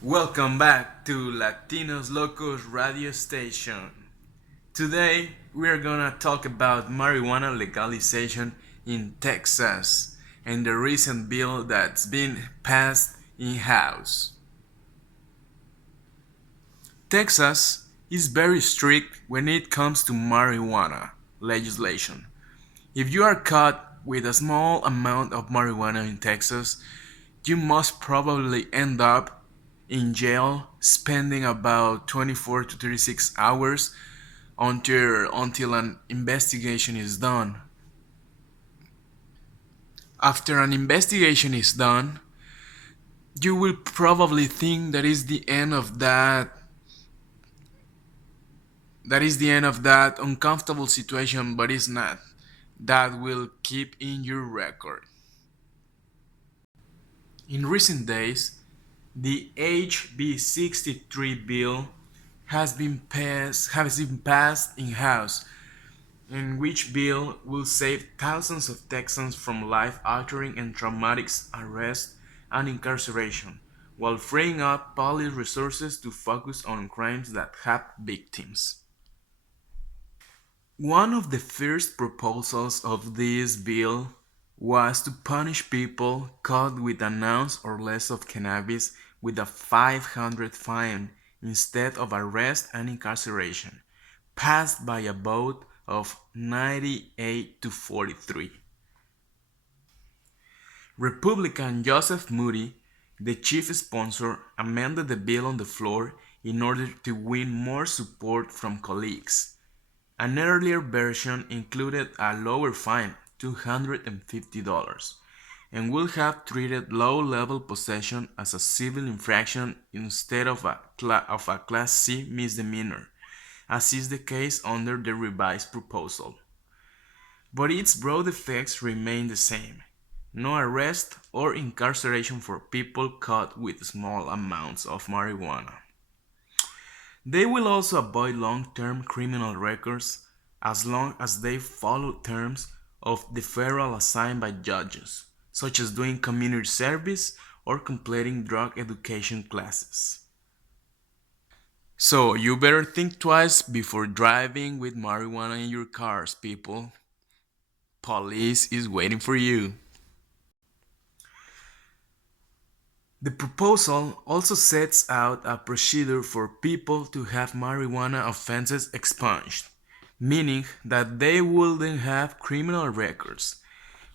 Welcome back to Latinos Locos radio station. Today we are gonna talk about marijuana legalization in Texas and the recent bill that's been passed in House. Texas is very strict when it comes to marijuana legislation. If you are caught with a small amount of marijuana in Texas, you must probably end up in jail spending about 24 to 36 hours until an investigation is done. After an investigation is done, you will probably think that is the end of that uncomfortable situation, but it's not. That will keep in your record. In recent days, the HB 63 bill has been passed in House, in which bill will save thousands of Texans from life-altering and traumatic arrest and incarceration, while freeing up police resources to focus on crimes that have victims. One of the first proposals of this bill was to punish people caught with an ounce or less of cannabis with a 500 fine instead of arrest and incarceration, passed by a vote of 98 to 43. Republican Joseph Moody, the chief sponsor, amended the bill on the floor in order to win more support from colleagues. An earlier version included a lower fine, $250, and would have treated low-level possession as a civil infraction instead of a Class C misdemeanor, as is the case under the revised proposal. But its broad effects remain the same: no arrest or incarceration for people caught with small amounts of marijuana. They will also avoid long-term criminal records as long as they follow terms of deferral assigned by judges, such as doing community service or completing drug education classes. So you better think twice before driving with marijuana in your cars, people. Police is waiting for you. The proposal also sets out a procedure for people to have marijuana offenses expunged, meaning that they wouldn't have criminal records,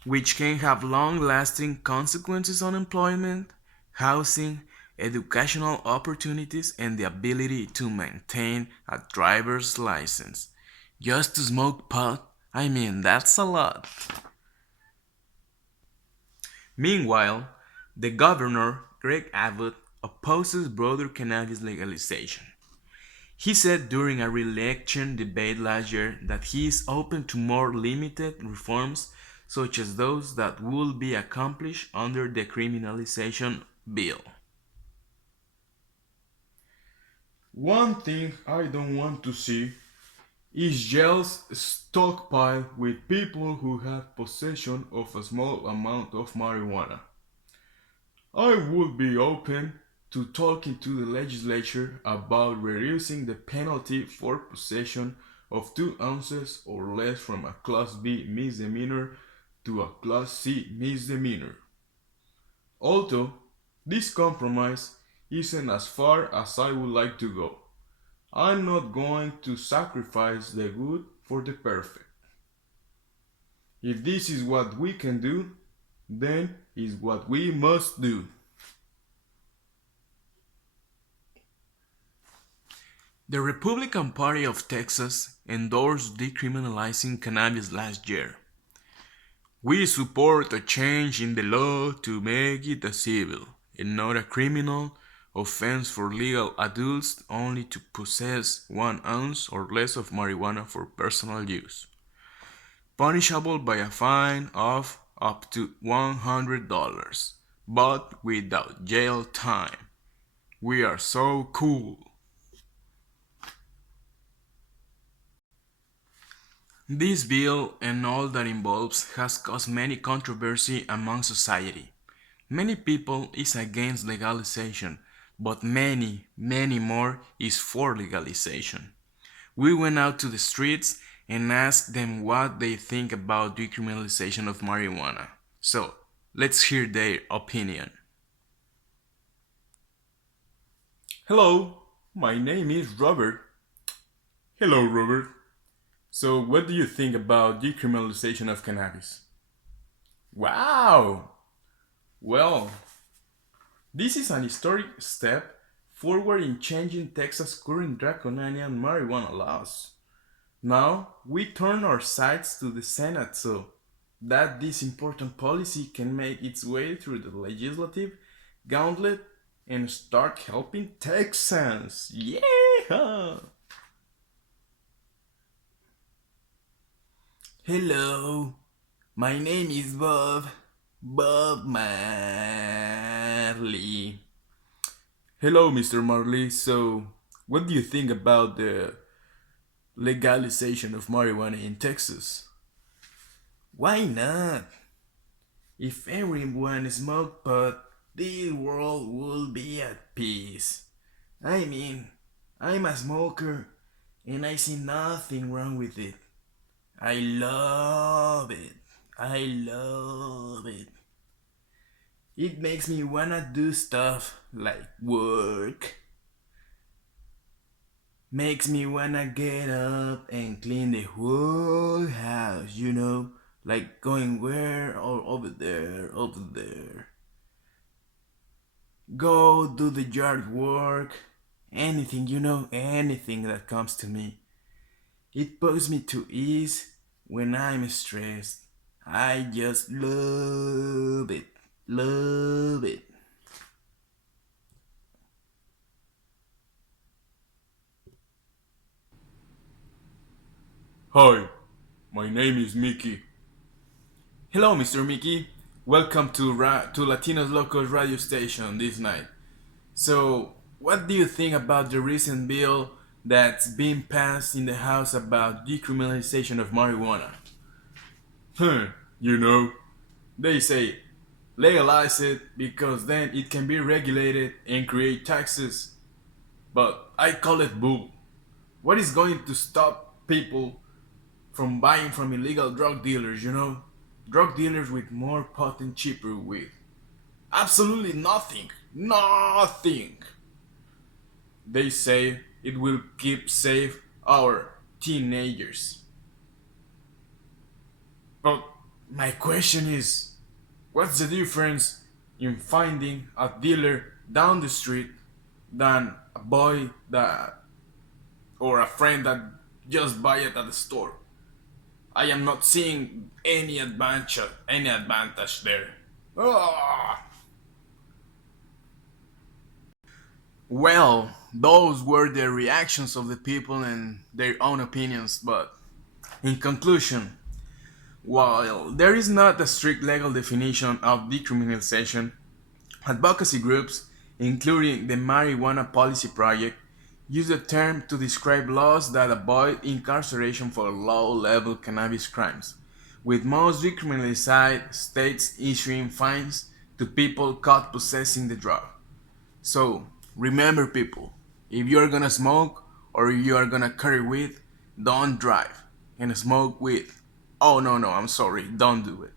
which can have long-lasting consequences on employment, housing, educational opportunities, and the ability to maintain a driver's license. Just to smoke pot? I mean, that's a lot. Meanwhile, the governor, Greg Abbott, opposes broader cannabis legalization. He said during a re-election debate last year that he is open to more limited reforms such as those that would be accomplished under the decriminalization bill. One thing I don't want to see is jails stockpiled with people who have possession of a small amount of marijuana. I would be open to talking to the legislature about reducing the penalty for possession of 2 ounces or less from a Class B misdemeanor to a Class C misdemeanor. Although this compromise isn't as far as I would like to go, I'm not going to sacrifice the good for the perfect. If this is what we can do, then it's what we must do. The Republican Party of Texas endorsed decriminalizing cannabis last year. We support a change in the law to make it a civil and not a criminal offense for legal adults only to possess 1 ounce or less of marijuana for personal use, punishable by a fine of up to $100, but without jail time. We are so cool. This bill and all that involves has caused many controversy among society. Many people is against legalization, but many, many more is for legalization. We went out to the streets and asked them what they think about decriminalization of marijuana. So, let's hear their opinion. Hello, my name is Robert. Hello, Robert. So, what do you think about decriminalization of cannabis? Wow! Well, this is an historic step forward in changing Texas' current draconian marijuana laws. Now, we turn our sights to the Senate so that this important policy can make its way through the legislative gauntlet and start helping Texans. Yeah! Hello, my name is Bob. Bob Marley. Hello, Mr. Marley. So, what do you think about the legalization of marijuana in Texas? Why not? If everyone smoked pot, the world would be at peace. I mean, I'm a smoker and I see nothing wrong with it. I love it. I love it. It makes me wanna do stuff like work. Makes me wanna get up and clean the whole house, like going where or over there, over there. Go do the yard work, anything, anything that comes to me. It puts me to ease when I'm stressed. I just love it, love it. Hi, my name is Mickey. Hello, Mr. Mickey. Welcome to Latinos Locos radio station this night. So, what do you think about the recent bill that's been passed in the House about decriminalization of marijuana? Huh, you know, they say legalize it because then it can be regulated and create taxes. But I call it bull. What is going to stop people from buying from illegal drug dealers? Drug dealers with more potent, cheaper weed. Absolutely nothing. Nothing. They say it will keep safe our teenagers. But my question is, what's the difference in finding a dealer down the street than a boy that or a friend that just buy it at the store? I am not seeing any advantage there. Ah. Well, those were the reactions of the people and their own opinions, but in conclusion, while there is not a strict legal definition of decriminalization, advocacy groups, including the Marijuana Policy Project, use the term to describe laws that avoid incarceration for low-level cannabis crimes, with most decriminalized states issuing fines to people caught possessing the drug. So, remember people, if you're gonna smoke or you are gonna carry weed, don't drive and smoke weed. Oh no, I'm sorry, don't do it.